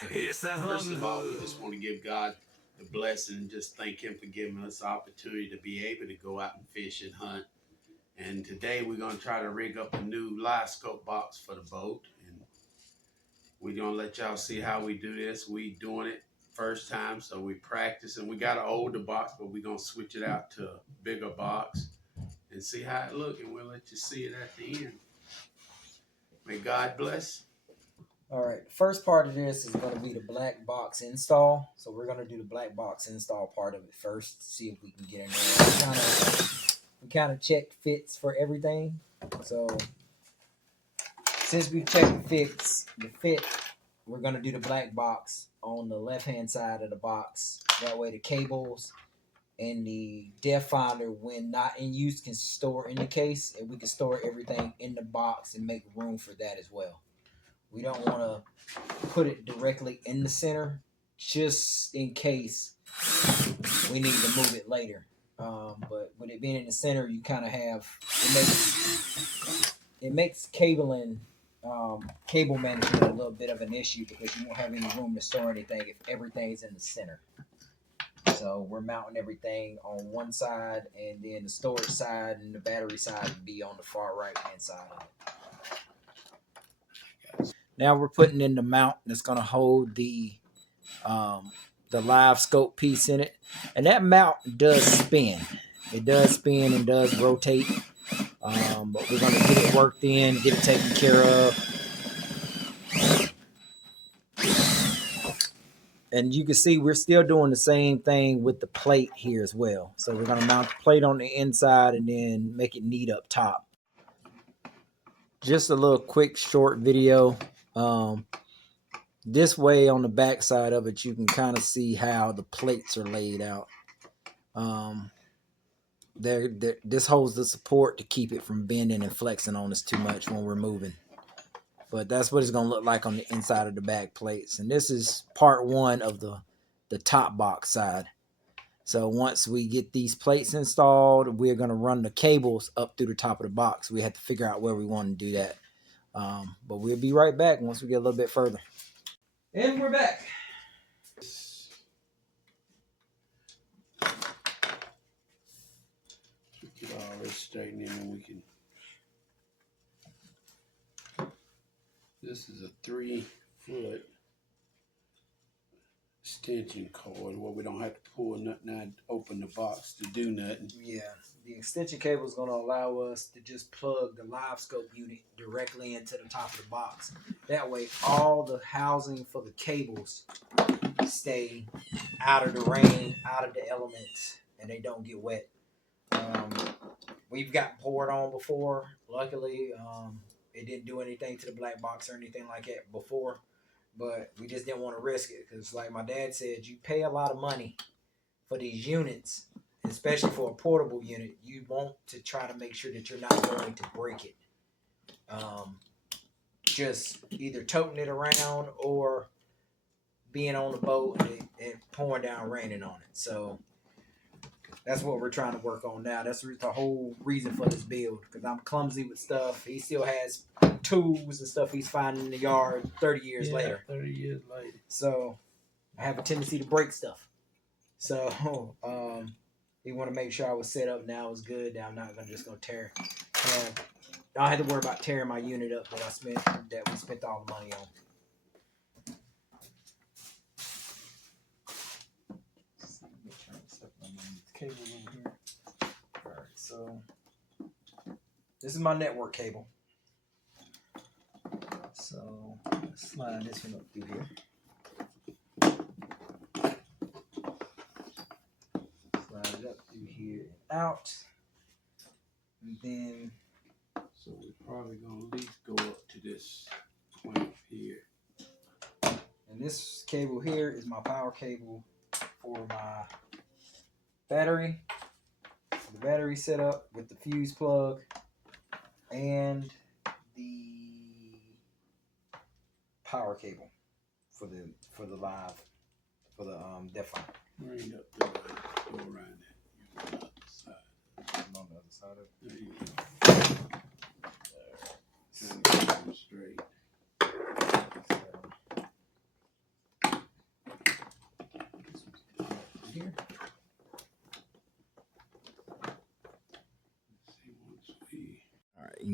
First of all, we just want to give God the blessing and just thank Him for giving us the opportunity to be able to go out and fish and hunt. And today we're going to try to rig up a new live scope box for the boat. And we're going to let y'all see how we do this. We doing it first time, so we practice. And we got an older box, but we're going to switch it out to a bigger box and see how it looks. And we'll let you see it at the end. May God bless. All right, the first part of this is going to be the black box install. So we're going to do the black box install part of it first, see if we can get in there. We kind of checked fits for everything. So since we checked the fit, we're going to do the black box on the left-hand side of the box. That way the cables and the depth finder, when not in use, can store in the case, and we can store everything in the box and make room for that as well. We don't want to put it directly in the center, just in case we need to move it later. But with it being in the center, you kind of have it makes cabling, cable management a little bit of an issue because you won't have any room to store anything if everything's in the center. So we're mounting everything on one side, and then the storage side and the battery side would be on the far right hand side of it. Now we're putting in the mount that's going to hold the live scope piece in it, and that mount does spin. It does spin and does rotate, but we're going to get it worked in, get it taken care of. And you can see we're still doing the same thing with the plate here as well. So we're going to mount the plate on the inside and then make it neat up top. Just a little quick short video. This way on the back side of it, you can kind of see how the plates are laid out. This holds the support to keep it from bending and flexing on us too much when we're moving. But that's what it's going to look like on the inside of the back plates. And this is part one of the top box side. So once we get these plates installed, we're going to run the cables up through the top of the box. We have to figure out where we want to do that. But we'll be right back once we get a little bit further. And we're back. Get all this straightened in and we can. This is a 3-foot extension cord where we don't have to pull nothing out, open the box to do nothing. Yeah, the extension cable is going to allow us to just plug the live scope unit directly into the top of the box. That way, all the housing for the cables stay out of the rain, out of the elements, and they don't get wet. We've got poured on before. Luckily, it didn't do anything to the black box or anything like that before, but we just didn't want to risk it because, like my dad said, you pay a lot of money for these units, especially for a portable unit. You want to try to make sure that you're not going to break it. Just either toting it around or being on the boat and pouring down raining on it. So that's what we're trying to work on now. That's the whole reason for this build, because I'm clumsy with stuff. He still has tools and stuff he's finding in the yard 30 years later. 30 years later. So I have a tendency to break stuff. So he want to make sure I was set up now. It's good. Now I'm not just going to tear. I don't have to worry about tearing my unit up that we spent all the money on. Cable over here. All right, so this is my network cable. So let's slide this one up through here. Slide it up through here and out. And then so we're probably gonna at least go up to this point here. And this cable here is my power cable for my battery. The battery setup with the fuse plug and the power cable for the depth finder. Bring up the go around it. On the other side. On the other side of it. There you go. There. Straight.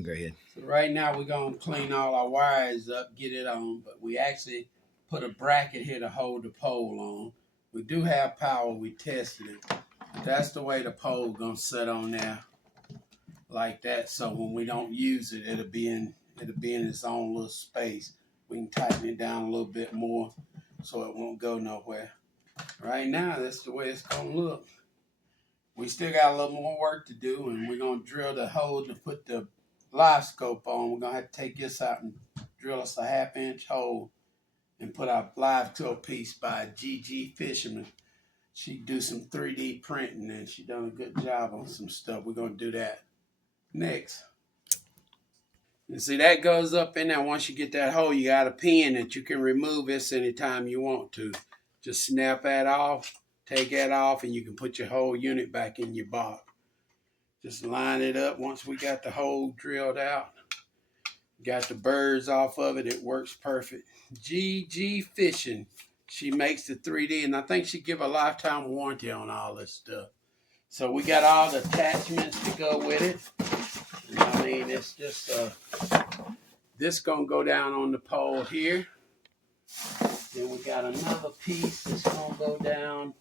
can go ahead. So right now we're gonna clean all our wires up, get it on, but we actually put a bracket here to hold the pole on. We do have power, we tested it. That's the way the pole gonna sit on there like that. So when we don't use it, it'll be in its own little space. We can tighten it down a little bit more so it won't go nowhere. Right now, that's the way it's gonna look. We still got a little more work to do, and we're gonna drill the hole to put the live scope on. We're gonna have to take this out and drill us a 1/2-inch hole and put our live scope piece by GG Fisherman. She do some 3D printing, and she done a good job on some stuff. We're gonna do that next. And see, that goes up in there. Once you get that hole, you got a pin that you can remove this anytime you want to. Just snap that off, take that off, and you can put your whole unit back in your box. Just line it up. Once we got the hole drilled out, got the birds off of it, it works perfect. GG Fishing. She makes the 3D, and I think she give a lifetime warranty on all this stuff. So we got all the attachments to go with it. And I mean, it's just this gonna go down on the pole here. Then we got another piece that's gonna go down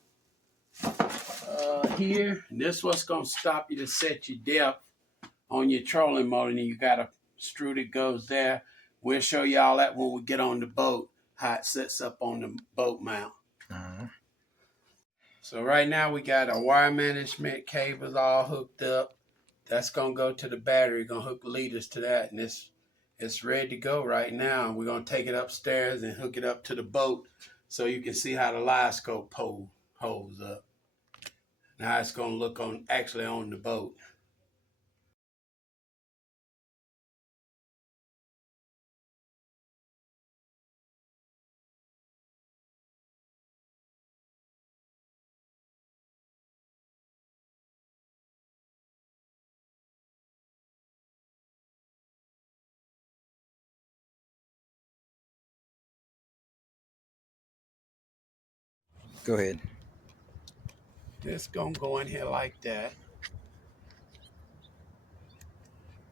here. And this what's gonna stop you to set your depth on your trolling motor. And you got a screw that goes there. We'll show you all that when we get on the boat, how it sets up on the boat mount. So right now we got our wire management cables all hooked up. That's gonna go to the battery. Gonna hook leaders to that, and it's ready to go right now. We're gonna take it upstairs and hook it up to the boat so you can see how the live scope pole holds up. Now it's gonna look actually on the boat. Go ahead. This gonna go in here like that.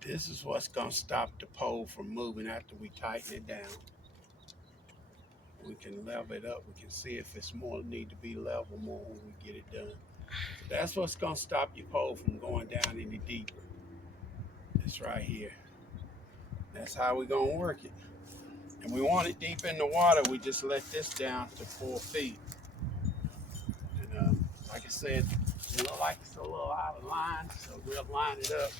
This is what's gonna stop the pole from moving after we tighten it down. We can level it up. We can see if it's more need to be level more when we get it done. So that's what's gonna stop your pole from going down any deeper. This right here. That's how we're gonna work it. And we want it deep in the water, we just let this down to 4 feet. And like I said, it looks like it's a little out of line, so we'll line it up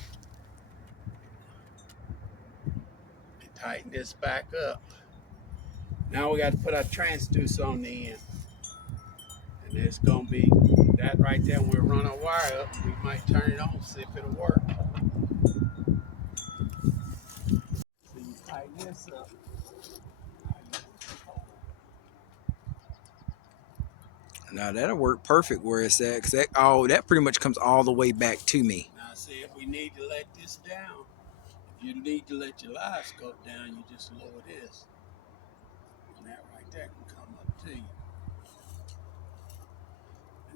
and tighten this back up. Now we got to put our transducer on the end. And it's gonna be that right there. When we run our wire up, we might turn it on, see if it'll work. So you tighten this up. Now that'll work perfect where it's at, because that pretty much comes all the way back to me. Now see, if we need to let this down, if you need to let your live scope down, you just lower this. And that right there can come up to you.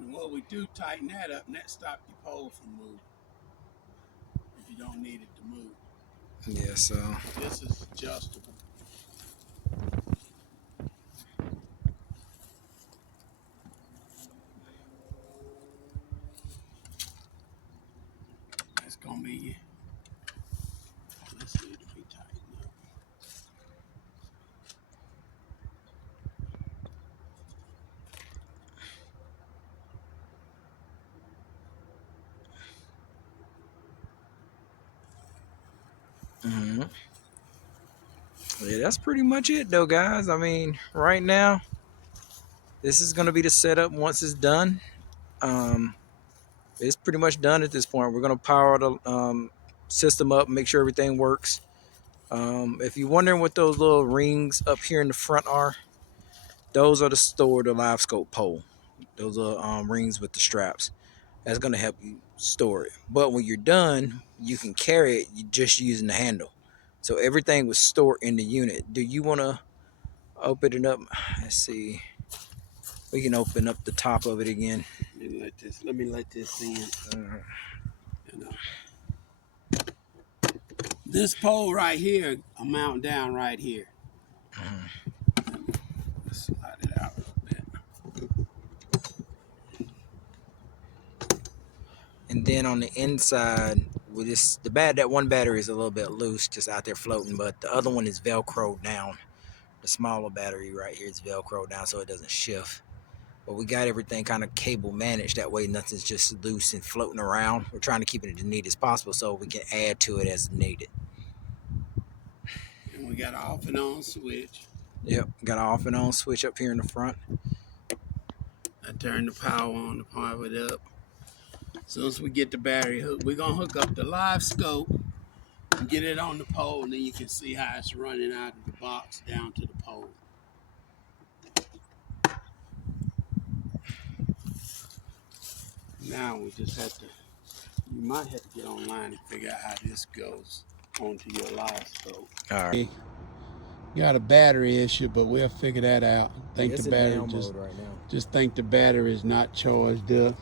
And what we do, tighten that up, and that stops your pole from moving. If you don't need it to move. Yeah, so This is adjustable. That's gonna be, this need to be tightened up. yeah, that's pretty much it though, guys. I mean, right now, this is gonna be the setup once it's done. It's pretty much done at this point. We're gonna power the system up, make sure everything works. If you're wondering what those little rings up here in the front are, those are to store the live scope pole. Those are rings with the straps. That's gonna help you store it. But when you're done, you can carry it just using the handle. So everything was stored in the unit. Do you want to open it up? Let's see. We can open up the top of it again. Let me let this in. You know. This pole right here, I'm mounting down right here. Let's slide it out a little bit. And then on the inside, with this, that one battery is a little bit loose, just out there floating, but the other one is Velcroed down. The smaller battery right here is Velcroed down so it doesn't shift. But we got everything kind of cable managed, that way nothing's just loose and floating around. We're trying to keep it as neat as possible so we can add to it as needed. And we got an off and on switch. Yep, got an off and on switch up here in the front. I turn the power on to power it up. As soon as we get the battery hooked, we're gonna hook up the live scope and get it on the pole, and then you can see how it's running out of the box down to the pole. Now we just have to, you might have to get online and figure out how this goes onto your live scope. All right. You got a battery issue, but we'll figure that out. Think the battery just think the battery is not charged up.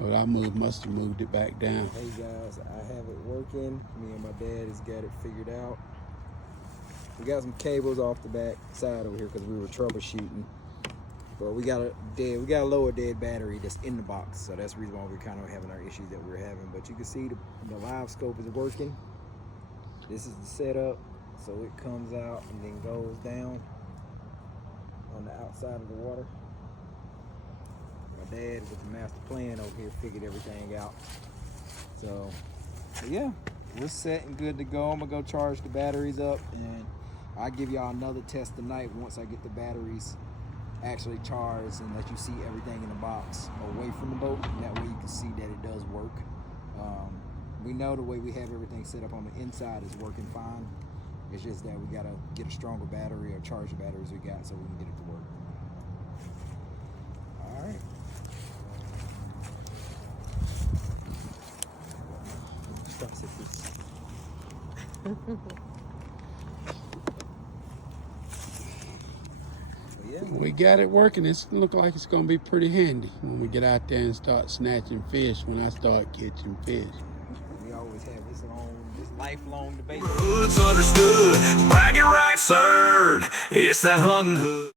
But I must have moved it back down. Hey guys, I have it working. Me and my dad has got it figured out. We got some cables off the back side over here because we were troubleshooting. But we got a lower dead battery that's in the box, so that's the reason why we're kind of having our issues that we're having. But you can see the live scope is working. This is the setup, so it comes out and then goes down on the outside of the water. My dad with the master plan over here figured everything out. So yeah, we're set and good to go. I'm gonna go charge the batteries up, and I'll give y'all another test tonight once I get the batteries actually charged and let you see everything in the box away from the boat. That way you can see that it does work. We know the way we have everything set up on the inside is working fine. It's just that we gotta get a stronger battery or charge the batteries we got so we can get it to work. All right. We got it working. It's look like it's gonna be pretty handy when we get out there and start snatching fish. When I start catching fish. We always have this lifelong debate. Hood's understood, bragging rights earned. It's that hunting hood.